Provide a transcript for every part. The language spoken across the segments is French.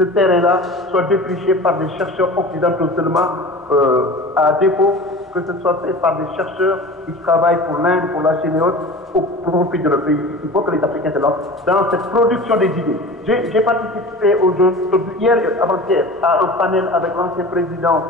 ce terrain-là soit défriché par des chercheurs occidentaux seulement, à défaut que ce soit fait par des chercheurs qui travaillent pour l'Inde, pour la Chine et autres, au profit de leur pays. Il faut que les Africains se lancent dans cette production des idées. J'ai participé aujourd'hui, hier et avant-hier, à un panel avec l'ancien président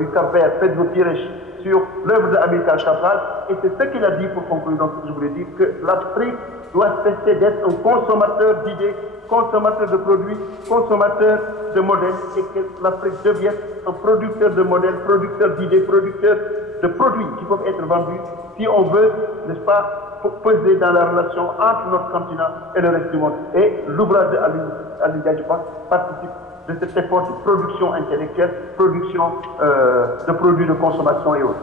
du Cap-Vert, Pedro Pires, sur l'œuvre d'Amilcar Cabral, et c'est ce qu'il a dit pour conclure. Donc, je voulais dire que l'Afrique doit cesser d'être un consommateur d'idées, consommateur de produits, consommateur de modèles, et que l'Afrique devienne un producteur de modèles, producteur d'idées, producteur de produits qui peuvent être vendus si on veut, n'est-ce pas, peser dans la relation entre notre continent et le reste du monde. Et l'ouvrage de Ali Dia, je pense, participe de cet effort de production intellectuelle, production de produits de consommation et autres.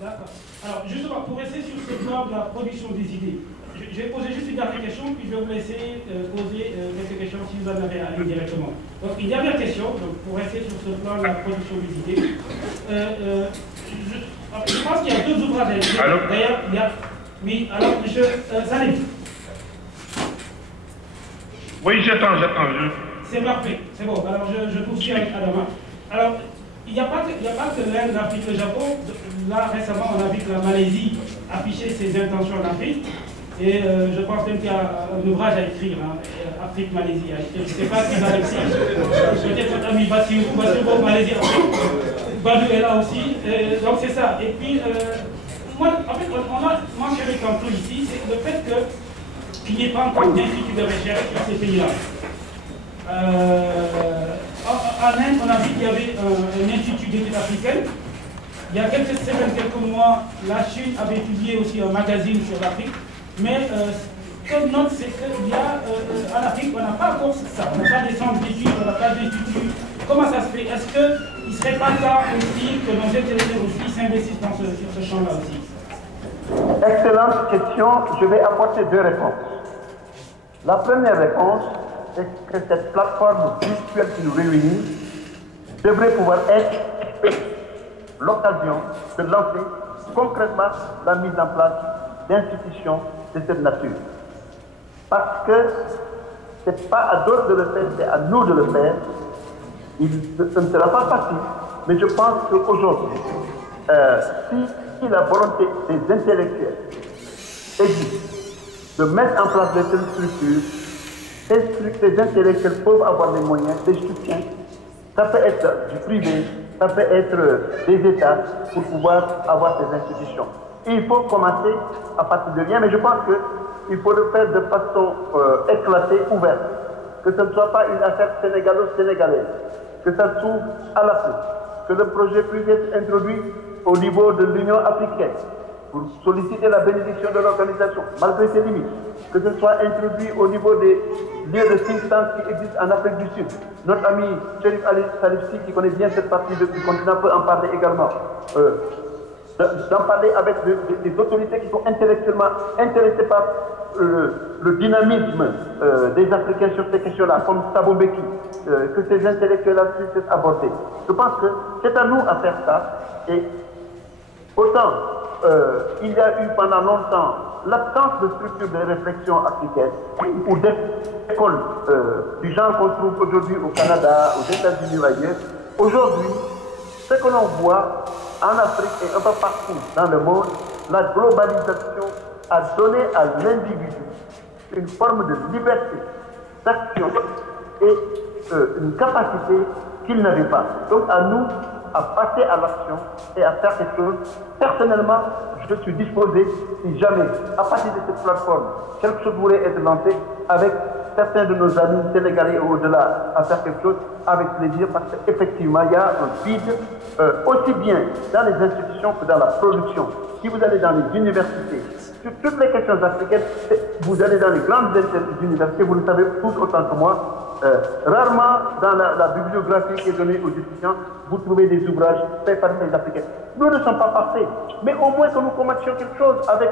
D'accord. Alors, justement, pour rester sur ce plan de la production des idées, je vais poser juste une dernière question, puis je vais vous laisser poser quelques questions si vous en avez à directement. Donc, une dernière question, donc, pour rester sur ce plan de la production des idées. Je pense qu'il y a deux ouvrages à écrire. D'ailleurs, il y a... Oui, alors, monsieur Salim. Oui, j'attends. C'est parfait, c'est bon. Alors, je poursuis avec Adama. Alors, il n'y a pas que l'Inde, l'Afrique, le Japon. Là, récemment, on a vu que la Malaisie affichait ses intentions en Afrique. Et je pense même qu'il y a un ouvrage à écrire, hein, Afrique-Malaisie. Je ne sais pas qui va l'écrire. Peut-être notre ami Bassirou, Malaisie. Badou est là aussi. Donc c'est ça. Et puis, moi, en fait, on a mentionné tantôt ici, c'est le fait qu'il n'y ait pas encore d'institut de recherche sur ces pays-là. En Inde, on a vu qu'il y avait un institut d'études africaines. Il y a quelques mois, la Chine avait publié aussi un magazine sur l'Afrique. Mais comme note, c'est qu'il y a en Afrique, on n'a pas encore ça. On n'a pas des centres d'études, on n'a pas d'instituts. Comment ça se fait? Est-ce qu'il ne serait pas temps aussi que nos intellectuels aussi s'investissent sur ce champ-là aussi? Excellente question. Je vais apporter deux réponses. La première réponse est que cette plateforme virtuelle qui nous réunit devrait pouvoir être l'occasion de lancer concrètement la mise en place d'institutions de cette nature. Parce que ce n'est pas à d'autres de le faire, c'est à nous de le faire. Ce ne sera pas facile, mais je pense qu'aujourd'hui, si la volonté des intellectuels existe de mettre en place de telles structures, ces intellectuels peuvent avoir les moyens, des soutiens. Ça peut être du privé, ça peut être des États pour pouvoir avoir ces institutions. Et il faut commencer à partir de rien, mais je pense qu'il faut le faire de façon éclatée, ouverte. Que ce ne soit pas une affaire sénégalo-sénégalaise, que ça s'ouvre à l'Afrique, que le projet puisse être introduit au niveau de l'Union africaine pour solliciter la bénédiction de l'organisation, malgré ses limites, que ce soit introduit au niveau des lieux de think tank qui existent en Afrique du Sud. Notre ami Chérif Ali Salifsi, qui connaît bien cette partie du continent, peut en parler également. D'en parler avec des autorités qui sont intellectuellement intéressées par le dynamisme des Africains sur ces questions-là, comme Thabo Mbeki, que ces intellectuels-là puissent être abordés. Je pense que c'est à nous à faire ça. Et autant il y a eu pendant longtemps l'absence de structures de réflexion africaines ou d'écoles du genre qu'on trouve aujourd'hui au Canada, aux États-Unis ou ailleurs. Aujourd'hui, ce que l'on voit en Afrique et un peu partout dans le monde, la globalisation a donné à l'individu une forme de liberté d'action et une capacité qu'il n'avait pas. Donc à nous à passer à l'action et à faire quelque chose. Personnellement, je suis disposé, si jamais, à partir de cette plateforme, quelque chose pourrait être lancé avec certains de nos amis sénégalais et au-delà, à faire quelque chose avec plaisir, parce qu'effectivement, il y a un vide, aussi bien dans les institutions que dans la production. Si vous allez dans les universités, sur toutes les questions africaines, vous allez dans les grandes universités, vous le savez tous autant que moi, rarement dans la bibliographie qui est donnée aux étudiants, vous trouvez des ouvrages faits par les Africains. Nous ne sommes pas parfaits, mais au moins que nous commencions quelque chose avec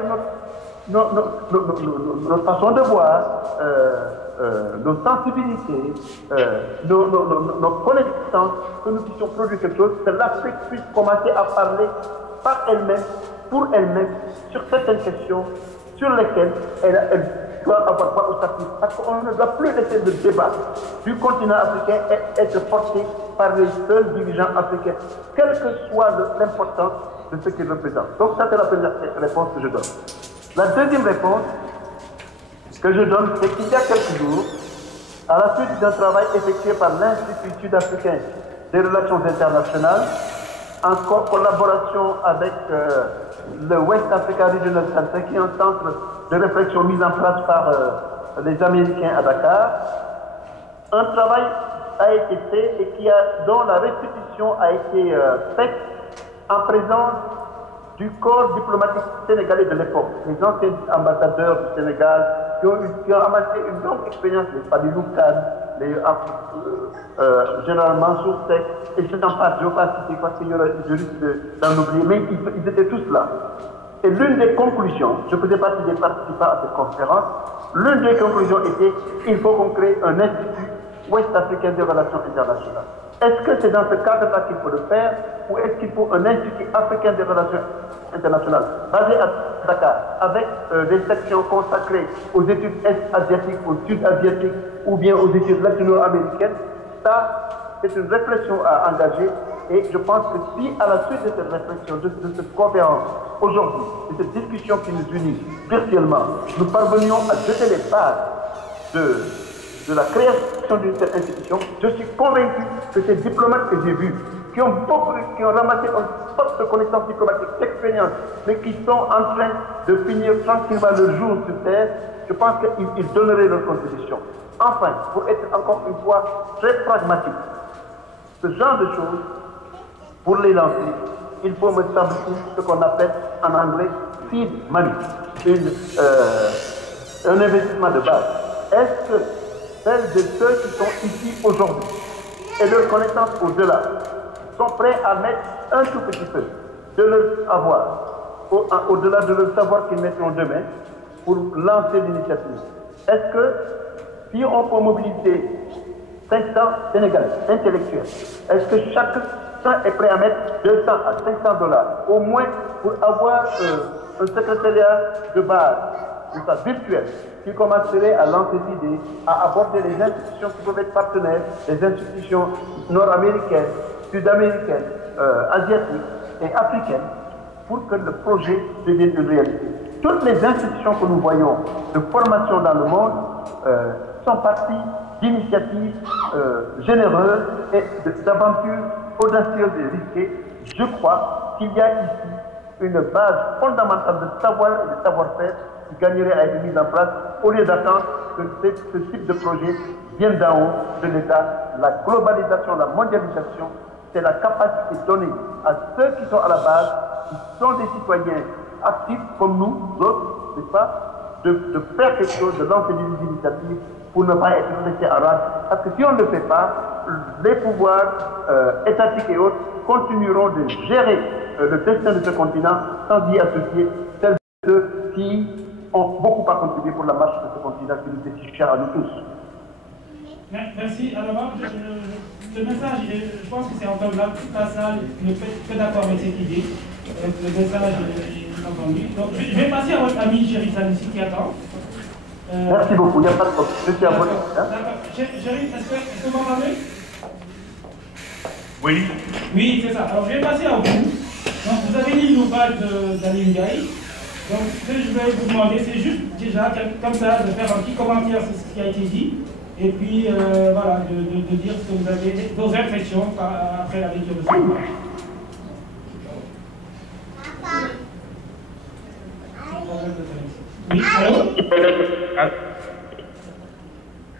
notre façon de voir, nos sensibilités, nos connaissances, que nous puissions produire quelque chose, que l'Afrique puisse commencer à parler par elle-même, pour elle-même, sur certaines questions sur lesquelles elle doit avoir droit au sacrifice. Parce qu'on ne doit plus laisser le débat du continent africain être porté par les seuls dirigeants africains, quelle que soit l'importance de ce qu'ils représentent. Donc ça, c'est la première réponse que je donne. La deuxième réponse que je donne, c'est qu'il y a quelques jours, à la suite d'un travail effectué par l'Institut sud-africain des relations internationales, en collaboration avec le West Africa Regional Center, qui est un centre de réflexion mis en place par les Américains à Dakar, un travail a été fait et dont la restitution a été faite en présence du corps diplomatique sénégalais de l'époque, les anciens ambassadeurs du Sénégal qui ont amassé une longue expérience, les Fadilou Kane, les général Mansour Seck, et je n'en passe, je ne veux pas citer parce qu'il y aurait je risque d'en oublier, mais ils étaient tous là. Et l'une des conclusions, je faisais partie des participants à cette conférence, l'une des conclusions était qu'il faut qu'on crée un institut ouest-africain des relations internationales. Est-ce que c'est dans ce cadre-là qu'il faut le faire ou est-ce qu'il faut un institut africain des relations internationales basé à Dakar avec des sections consacrées aux études est-asiatiques, aux sud-asiatiques ou bien aux études latino-américaines? Ça, c'est une réflexion à engager et je pense que si à la suite de cette réflexion, de cette conférence aujourd'hui, de cette discussion qui nous unit virtuellement, nous parvenions à jeter les bases de la création d'une telle institution, je suis convaincu que ces diplomates que j'ai vus, qui ont ramassé un stock de connaissances diplomatiques, d'expérience, mais qui sont en train de finir tranquillement leur jour sur Terre, je pense qu'ils donneraient leur contribution. Enfin, pour être encore une fois très pragmatique, ce genre de choses, pour les lancer, il faut me semble-t-il ce qu'on appelle en anglais seed money, un investissement de base. Est-ce que celles de ceux qui sont ici aujourd'hui et leurs connaissances au-delà sont prêts à mettre un tout petit peu de leur avoir, au-delà de leur savoir qu'ils mettront demain, pour lancer l'initiative? Est-ce que si on peut mobiliser 500 Sénégalais intellectuels, est-ce que chacun est prêt à mettre 200 à 500 dollars, au moins pour avoir un secrétariat de base, virtuel, qui commencerait à lancer l'idée, à aborder les institutions qui peuvent être partenaires, les institutions nord-américaines, sud-américaines, asiatiques et africaines, pour que le projet devienne une réalité. Toutes les institutions que nous voyons de formation dans le monde sont parties d'initiatives généreuses et d'aventures audacieuses et risquées. Je crois qu'il y a ici une base fondamentale de savoir et de savoir-faire qui gagnerait à être mise en place au lieu d'attendre que ce type de projet vienne d'en haut de l'État. La globalisation, la mondialisation, c'est la capacité donnée à ceux qui sont à la base, qui sont des citoyens actifs comme nous, autres, n'est-ce pas, de faire quelque chose, de lancer des initiatives pour ne pas être laissés à rate. Parce que si on ne le fait pas, les pouvoirs étatiques et autres continueront de gérer le destin de ce continent sans y associer celles de ceux qui ont beaucoup à contribuer pour la marche de ce continent qui nous est si cher à nous tous. Merci. Alors, le message, je pense que c'est entendable dans toute la salle, ne fait d'accord avec cette idée. Le message est entendu. Donc, je vais passer à votre ami Chéri Sanusi qui attend. Merci beaucoup, il n'y a pas de problème. Je suis à votre D'accord. Chéri, est-ce que vous m'entendez? Oui. Oui, c'est ça. Alors, je vais passer à vous. Donc, vous avez lu l'ouvrage d'Ali Ndiaye. Donc, ce que je vais vous demander, c'est juste déjà, comme ça, de faire un petit commentaire sur ce qui a été dit. Et puis, voilà, de dire ce que vous avez, vos impressions après la lecture de ce ouvrage. Oui, allô?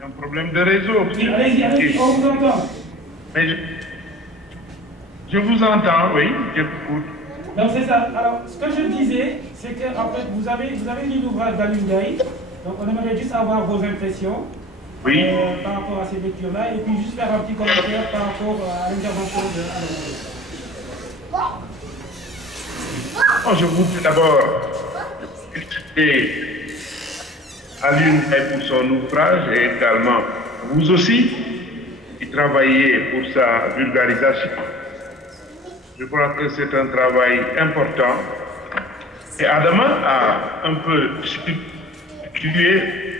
Un problème de réseau. Oui, allez-y, on vous entend. Mais je vous entends, oui, j'écoute. Donc c'est ça. Alors, ce que je disais, c'est que en fait, vous avez lu l'ouvrage d'Ali Ndiaye. Donc on aimerait juste avoir vos impressions par rapport à ces lectures-là, et puis juste faire un petit commentaire par rapport à l'intervention de Alain. Oh, je voudrais d'abord féliciter Ali Ndiaye pour son ouvrage et également vous aussi qui travaillez pour sa vulgarisation. Je crois que c'est un travail important. Et Adama a un peu situé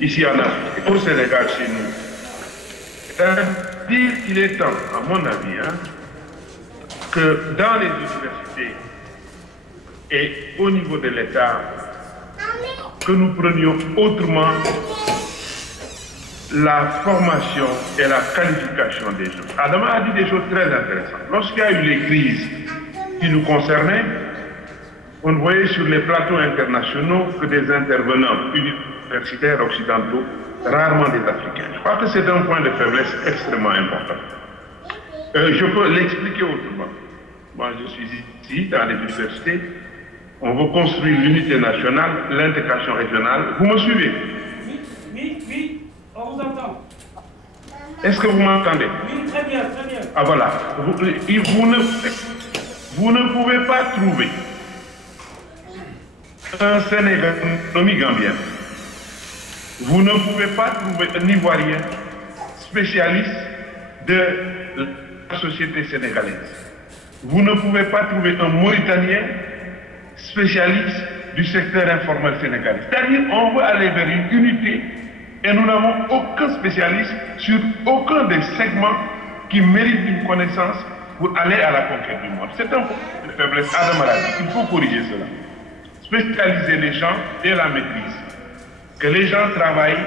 ici en Afrique, au Sénégal, chez nous. C'est-à-dire qu'il est temps, à mon avis, que dans les universités et au niveau de l'État, que nous prenions autrement la formation et la qualification des gens. Adama a dit des choses très intéressantes. Lorsqu'il y a eu les crises qui nous concernaient, on voyait sur les plateaux internationaux que des intervenants universitaires occidentaux, rarement des Africains. Je crois que c'est un point de faiblesse extrêmement important. Je peux l'expliquer autrement. Moi, je suis ici, dans les universités. On veut construire l'unité nationale, l'intégration régionale. Vous me suivez? Oui, on vous entend. Est-ce que vous m'entendez? Oui, très bien, très bien. Ah voilà. Vous ne pouvez pas trouver un Sénégalais gambien. Vous ne pouvez pas trouver un Ivoirien spécialiste de la société sénégalaise. Vous ne pouvez pas trouver un Mauritanien spécialiste du secteur informel sénégalais. C'est-à-dire qu'on veut aller vers une unité et nous n'avons aucun spécialiste sur aucun des segments qui méritent une connaissance pour aller à la conquête du monde. C'est un point de faiblesse à la maladie. Il faut corriger cela. Spécialiser les gens et la maîtrise. Que les gens travaillent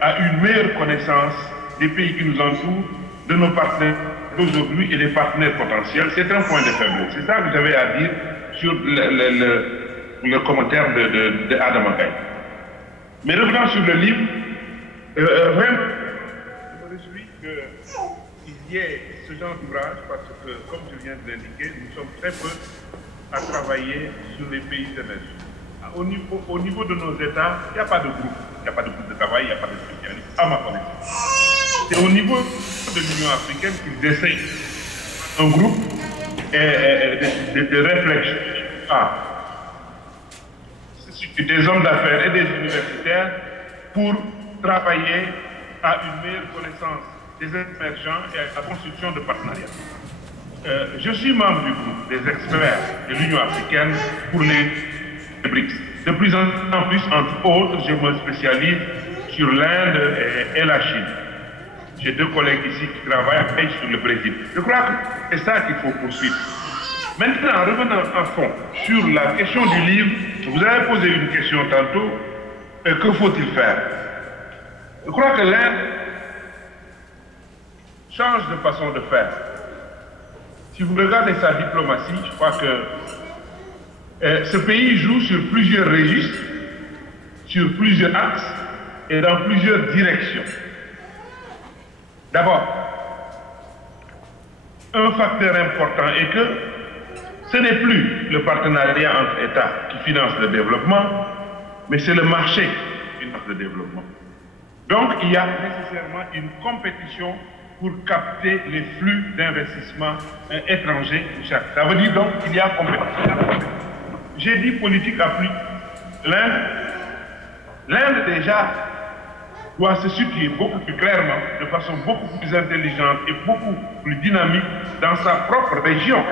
à une meilleure connaissance des pays qui nous entourent, de nos partenaires d'aujourd'hui et des partenaires potentiels. C'est un point de faiblesse. C'est ça que j'avais à dire sur le commentaire de Adam Akaï. Mais revenant sur le livre, vraiment, je me réjouis qu'il y ait ce genre d'ouvrage parce que, comme je viens de l'indiquer, nous sommes très peu à travailler sur les pays émergents. Au niveau de nos États, il n'y a pas de groupe. Il n'y a pas de groupe de travail, il n'y a pas de spécialiste, à ma connaissance. C'est au niveau de l'Union africaine qu'ils essayent un groupe de réflexion. Des hommes d'affaires et des universitaires pour travailler à une meilleure connaissance des émergents et à la construction de partenariats. Je suis membre du groupe des experts de l'Union africaine pour les BRICS. De plus en plus, entre autres, je me spécialise sur l'Inde et la Chine. J'ai deux collègues ici qui travaillent sur le Brésil. Je crois que c'est ça qu'il faut poursuivre. Maintenant, revenant à fond sur la question du livre, vous avez posé une question tantôt, que faut-il faire? Je crois que l'Inde change de façon de faire. Si vous regardez sa diplomatie, je crois que ce pays joue sur plusieurs registres, sur plusieurs axes et dans plusieurs directions. D'abord, un facteur important est que ce n'est plus le partenariat entre États qui finance le développement, mais c'est le marché qui finance le développement. Donc, il y a nécessairement une compétition pour capter les flux d'investissement étrangers. Ça veut dire donc qu'il y a compétition. J'ai dit politique applique. L'Inde déjà doit se situer beaucoup plus clairement, de façon beaucoup plus intelligente et beaucoup plus dynamique dans sa propre région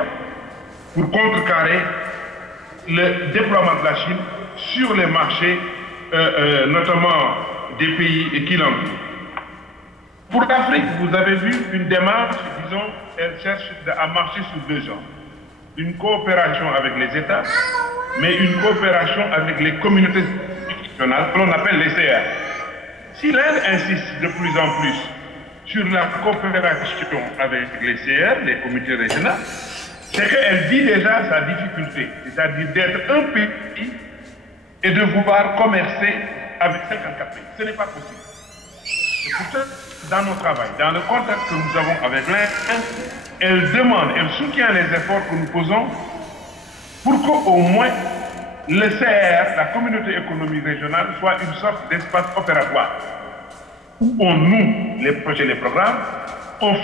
pour contrecarrer le déploiement de la Chine sur les marchés, notamment des pays qui l'entourent. Pour l'Afrique, vous avez vu une démarche, disons, elle cherche à marcher sur deux jambes. Une coopération avec les États, mais une coopération avec les communautés nationales que l'on appelle les CR. Si l'Inde insiste de plus en plus sur la coopération avec les CR, les communautés régionales, c'est qu'elle dit déjà sa difficulté, c'est-à-dire d'être un pays et de vouloir commercer avec 54 pays. Ce n'est pas possible. C'est pour ça, dans nos travail, dans le contact que nous avons avec l'Inde, elle demande, elle soutient les efforts que nous posons pour qu'au moins le CR, la communauté économique régionale, soit une sorte d'espace opératoire où on noue les projets et les programmes, on